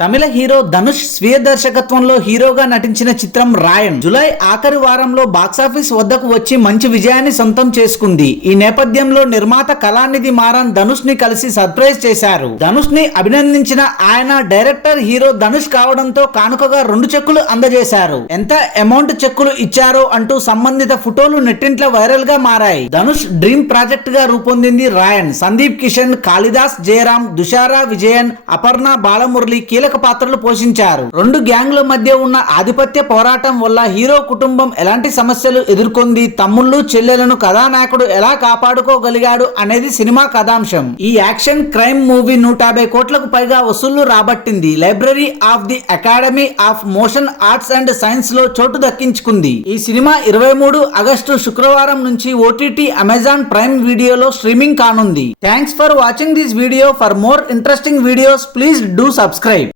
తమిళ hero Dhanush స్వీయ దర్శకత్వంలో హీరోగా నటించిన చిత్రం రాయన్ జూలై ఆఖరి వారంలో బాక్సాఫీస్ వద్దకు వచ్చి మంచి విజయాన్ని సొంతం చేసుకుంది. ఈ నేపథ్యంలో నిర్మాత కళానిధి మారన్ ధనుష్ ని కలిసి సర్ప్రైజ్ చేశారు. ధనుష్ ని అభినందించిన ఆయన డైరెక్టర్ హీరో ధనుష్ కావడంతో కానుకగా 2 చెక్కులు అందజేశారు. ఎంత అమౌంట్ చెక్కులు ఇచ్చారో అంటూ సంబంధిత ఫోటోలు నెట్టింట్లో వైరల్ గా మారాయి. ధనుష్ డ్రీమ్ ప్రాజెక్ట్ గా రూపొందింది రాయన్. సందీప్ కిషన్, కాళిదాస్ జయరాం, దుషారా విజయన్, అపర్ణ బాలమురళి కీలక పాత్రలు పోషించారు. 2 గ్యాంగ్ల మధ్య ఉన్న ఆధిపత్య పోరాటం వల్ల హీరో కుటుంబం ఎలాంటి సమస్యలు ఎదుర్కొంది, తమ్ముళ్ళు చెల్లెలను కథానాయకుడు ఎలా కాపాడుకోగలిగాడు అనేది సినిమా కథాంశం. ఈ యాక్షన్ క్రైమ్ మూవీ 150 కోట్లకు పైగా వసూళ్లు రాబట్టింది. Library of the academy of motion arts and science లో చోటు దక్కించుకుంది. ఈ సినిమా 23 ఆగస్టు శుక్రవారం నుంచి ఓటీటీ అమెజాన్ ప్రైమ్ వీడియోలో స్ట్రీమింగ్ కానుంది. Thanks for watching this video. For more interesting videos please do subscribe.